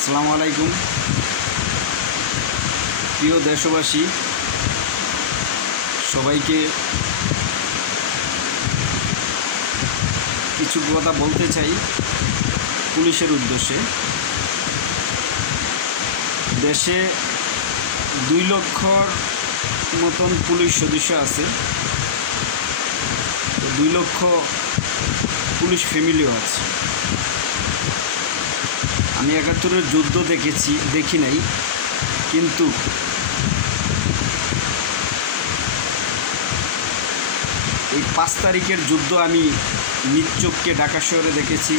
আসসালামু আলাইকুম প্রিয় দেশবাসী, সবাইকে কিছু কথা বলতে চাই পুলিশের উদ্দেশ্যে। দেশে 2 লক্ষর মতন পুলিশ সদস্য আছে, 2 লক্ষ পুলিশ ফ্যামিলিও আছে। আমি 71-এর যুদ্ধ দেখি নাই, কিন্তু এই 5 তারিখের যুদ্ধ আমি নিজ চোখে ঢাকা শহরে দেখেছি।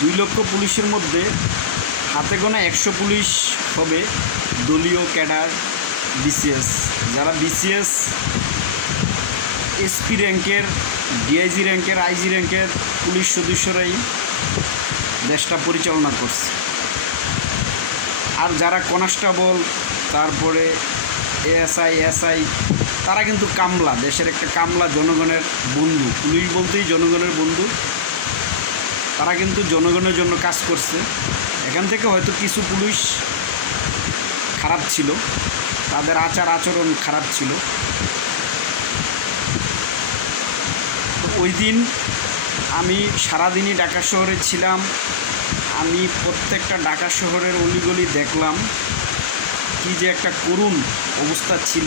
2 লক্ষ পুলিশের মধ্যে হাতে গোনা 100 পুলিশ হবে দলীয় ক্যাডার, বিসিএস। যারা বিসিএস এসপি র্যাঙ্কের, ডিআইজি র্যাঙ্কের, আইজি র্যাঙ্কের পুলিশ সদস্যরাই দেশটা পরিচালনা করছে। আর যারা কনস্টেবল, তারপরে এএসআই, এসআই, তারা কিন্তু কামলা, দেশের একটা কামলা, জনগণের বন্ধু। পুলিশ বলতেই জনগণের বন্ধু। তারা কিন্তু জনগণের জন্য কাজ করছে। এখান থেকে হয়তো কিছু পুলিশ খারাপ ছিল, তাদের আচরণ খারাপ ছিল। ওই দিন আমি সারাদিনই ঢাকা শহরে ছিলাম। আমি প্রত্যেকটা ঢাকা শহরের অলিগলি দেখলাম, কি যে একটা করুণ অবস্থা ছিল।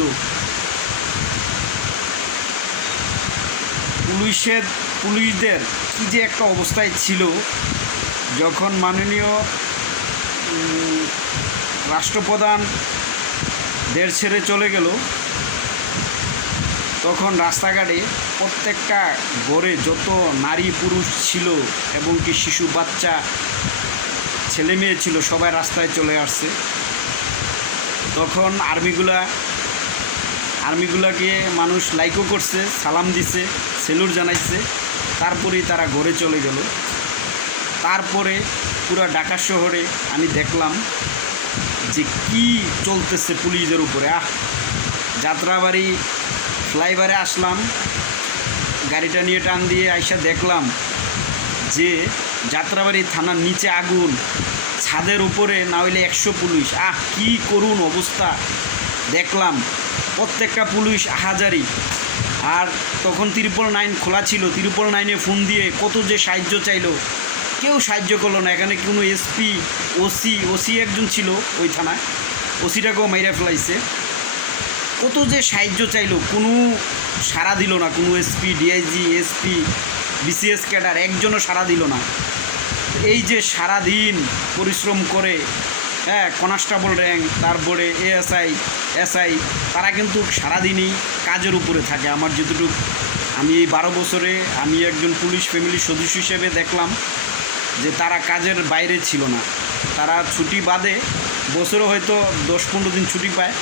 পুলিশদের কি যে একটা অবস্থায় ছিল। যখন মাননীয় রাষ্ট্রপ্রধান দেশ ছেড়ে চলে গেল, তখন রাস্তাঘাটে প্রত্যেকটা ঘরে যত নারী পুরুষ ছিল এবং কি শিশু বাচ্চা ছেলে মেয়ে ছিল, সবাই রাস্তায় চলে আসছে। তখন আর্মিগুলাকে মানুষ লাইকও করছে, সালাম দিছে, সেলুট জানাইছে। তারপরেই তারা ঘরে চলে গেল। তারপরে পুরো ঢাকা শহরে আমি দেখলাম যে কি চলতেছে পুলিশদের উপরে। যাত্রাবাড়ি ফ্লাইওভারে আসলাম, গাড়িটা নিয়ে টান দিয়ে আইসা দেখলাম যে যাত্রাবাড়ি থানার নিচে আগুন, ছাদের উপরে না হইলে 100 পুলিশ। কি করুণ অবস্থা দেখলাম। প্রত্যেকটা পুলিশ হাজারি। আর তখন 999 খোলা ছিল। 999-এ ফোন দিয়ে কত যে সাহায্য চাইলো, কেউ সাহায্য করলো না। এখানে কোনো এসপি, ওসি একজন ছিল ওই থানায়, ওসিটাকেও মাইরা ফেলাইছে। কত যে সাহায্য চাইলো, কোনো সাড়া দিল না। কোনো SP, DIG, SP, BCS cadre একজনও সাড়া দিল না। এই যে সারাদিন পরিশ্রম করে, কনস্টেবল র্যাঙ্ক, তারপরে এএসআই, এসআই, তারা কিন্তু সারাদিনই কাজের উপরে থাকে। আমার যতটুকু, আমি এই 12 বছরে আমি একজন পুলিশ ফ্যামিলির সদস্য হিসেবে দেখলাম যে তারা কাজের বাইরে ছিল না। তারা ছুটি বাদে বছরে হয়তো 10-15 দিন ছুটি পায়,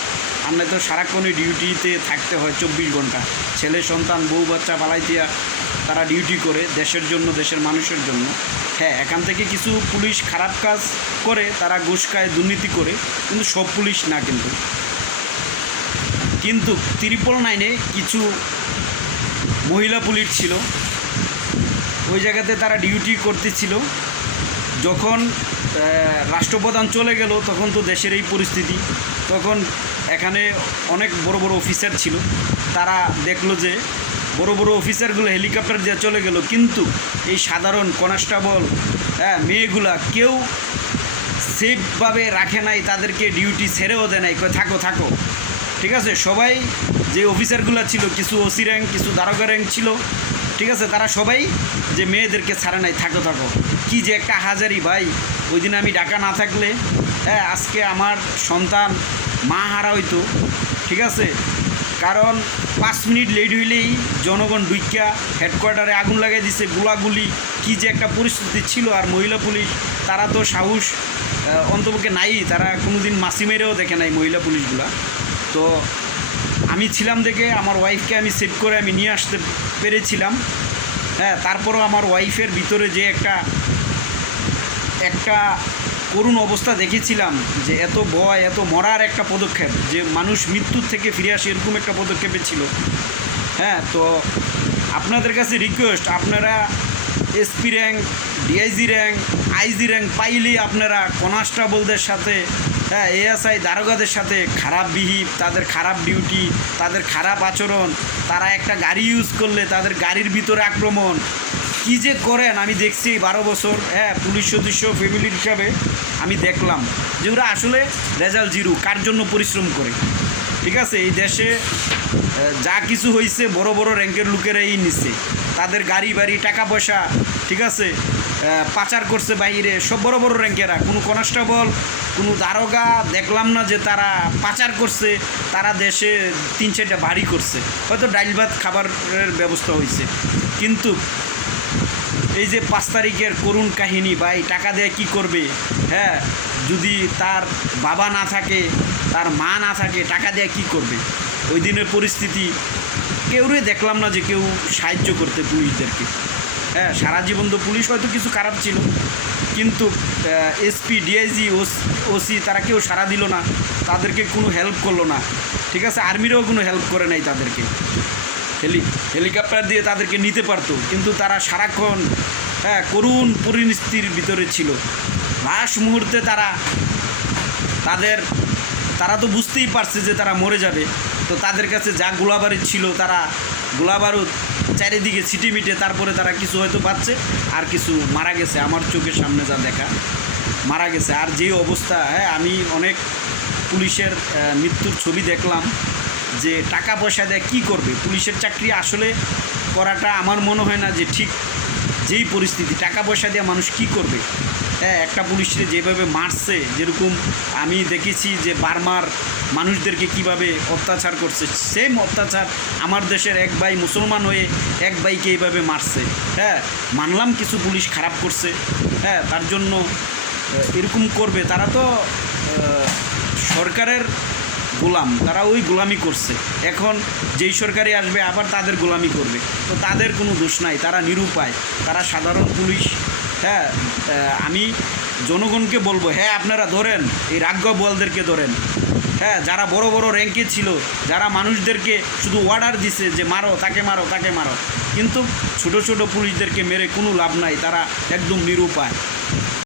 আর নয়তো সারাক্ষণই ডিউটিতে থাকতে হয় 24 ঘন্টা। ছেলে সন্তান, বউ বাচ্চা পালাইতিয়া তারা ডিউটি করে দেশের জন্য, দেশের মানুষের জন্য। এখান থেকে কিছু পুলিশ খারাপ কাজ করে, তারা ঘুষ খায়, দুর্নীতি করে, কিন্তু সব পুলিশ না। কিন্তু 999-এ কিছু মহিলা পুলিশ ছিল, ওই জায়গাতে তারা ডিউটি করতেছিল। যখন রাষ্ট্রপ্রধান চলে গেল, তখন তো দেশের এই পরিস্থিতি। তখন এখানে অনেক বড় বড় অফিসার ছিল। তারা দেখলো যে বড় বড় অফিসারগুলো হেলিকপ্টার দিয়ে চলে গেল, কিন্তু এই সাধারণ কনস্টেবল মেয়েগুলা কেউ সেফভাবে রাখে নাই, তাদেরকে ডিউটি ছেড়েও দেয় নাই, থাকো। ঠিক আছে, সবাই যে অফিসারগুলো ছিল, কিছু ওসি র্যাঙ্ক, কিছু দারোগা র্যাঙ্ক ছিল, ঠিক আছে, তারা সবাই যে মেয়েদেরকে ছাড়ে নাই, থাকো। কি যে একটা হাজারি ভাই। ওই দিন আমি ঢাকা না থাকলে আজকে আমার সন্তান মা হারা হইতো। ঠিক আছে, কারণ 5 মিনিট লেট হইলেই জনগণ ঢুইকা হেডকোয়ার্টারে আগুন লাগাই দিছে, গোলাগুলি, কি যে একটা পরিস্থিতি ছিল। আর মহিলা পুলিশ, তারা তো সাহস অন্তপক্ষে নাই, তারা কোনো দিন মাসি মেরেও দেখে নাই মহিলা পুলিশগুলা। তো আমি ছিলাম দেখে আমার ওয়াইফকে আমি সেভ করে আমি নিয়ে আসতে পেরেছিলাম। তারপরও আমার ওয়াইফের ভিতরে যে একটা করুণ অবস্থা দেখেছিলাম, যে এত ভয়, এত মরার একটা পদক্ষেপ, যে মানুষ মৃত্যুর থেকে ফিরে আসে, এরকম একটা পদক্ষেপে ছিল। তো আপনাদের কাছে রিকোয়েস্ট, আপনারা SP rank, DIG rank, IG rank পাইলেই আপনারা কনস্টেবলদের সাথে, হ্যাঁ, এএসআই দারোগাদের সাথে খারাপ বিহিভ, তাদের খারাপ ডিউটি, তাদের খারাপ আচরণ, তারা একটা গাড়ি ইউজ করলে তাদের গাড়ির ভিতরে আক্রমণ, কী যে করেন আমি দেখছি 12 বছর, হ্যাঁ, পুলিশ সদস্য ফ্যামিলির হিসাবে আমি দেখলাম যে ওরা আসলে রেজাল্ট জিরো। কার জন্য পরিশ্রম করে? ঠিক আছে, এই দেশে যা কিছু হয়েছে বড় বড় র্যাঙ্কের লোকেরাই নিচ্ছে, তাদের গাড়ি বাড়ি টাকা পয়সা, ঠিক আছে, পাচার করছে বাইরে, সব বড় বড় র্যাঙ্কেরা। কোনো কনস্টেবল, কোনো দারোগা দেখলাম না যে তারা পাচার করছে, তারা দেশে 3-4টা বাড়ি করছে, হয়তো ডাইল ভাত খাবারের ব্যবস্থা হয়েছে। কিন্তু এই যে 5 তারিখের করুণ কাহিনী, ভাই টাকা দেয় কি করবে? হ্যাঁ, যদি তার বাবা না থাকে, তার মা না থাকে, টাকা দেয় কি করবে? ওই দিনের পরিস্থিতি কেউরে দেখলাম না যে কেউ সাহায্য করতে পুলিশদেরকে। হ্যাঁ, সারা জীবন তো পুলিশ হয়তো কিছু খারাপ ছিল, কিন্তু এসপি, ডিআইজি, ওসি তারা কেউ সাড়া দিল না, তাদেরকে কোনো হেল্প করলো না। ঠিক আছে, আর্মিরাও কোনো হেল্প করে নাই তাদেরকে। হেলিকপ্টার দিয়ে তাদেরকে নিতে পারতো, কিন্তু তারা সারাক্ষণ, হ্যাঁ, করুণ পরিস্থিতির ভিতরে ছিল। লাস্ট মুহূর্তে তারা তো বুঝতেই পারছে যে তারা মরে যাবে, তো তাদের কাছে যা গোলাবারুদ ছিল তারা গোলাবারুদ চারিদিকে ছিটিমিটে, তারপরে তারা কিছু হয়তো পাচ্ছে, আর কিছু মারা গেছে। আমার চোখের সামনে যা দেখা, মারা গেছে। আর যেই অবস্থা, হ্যাঁ, আমি অনেক পুলিশের মৃত্যুর ছবি দেখলাম, যে টাকা পয়সা দেয় কী করবে? পুলিশের চাকরি আসলে করাটা আমার মনে হয় না যে ঠিক। যেই পরিস্থিতি, টাকা পয়সা দিয়ে মানুষ কি করবে? হ্যাঁ, একটা পুলিশে যেভাবে মারছে, যেরকম আমি দেখেছি যে বার্মার মানুষদেরকে কিভাবে অত্যাচার করছে, সেম অত্যাচার আমার দেশের এক ভাই মুসলমান হয়ে এক ভাইকে এইভাবে মারছে। হ্যাঁ, মানলাম কিছু পুলিশ খারাপ করছে, হ্যাঁ, তার জন্য এরকম করবে। তারা তো সরকারের গোলাম, তারা ওই গোলামি করছে। এখন যেই সরকারি আসবে আবার তাদের গোলামি করবে, তো তাদের কোনো দোষ নাই, তারা নিরুপায়, তারা সাধারণ পুলিশ। হ্যাঁ, আমি জনগণকে বলবো, হ্যাঁ, আপনারা ধরেন এই রাজ্ঞ বলদেরকে ধরেন, হ্যাঁ, যারা বড় বড় র্যাঙ্কে ছিল, যারা মানুষদেরকে শুধু অর্ডার দিছে যে মারো, তাকে মারো, তাকে মারো, কিন্তু ছোট ছোট পুলিশদেরকে মেরে কোনো লাভ নাই, তারা একদম নিরুপায়।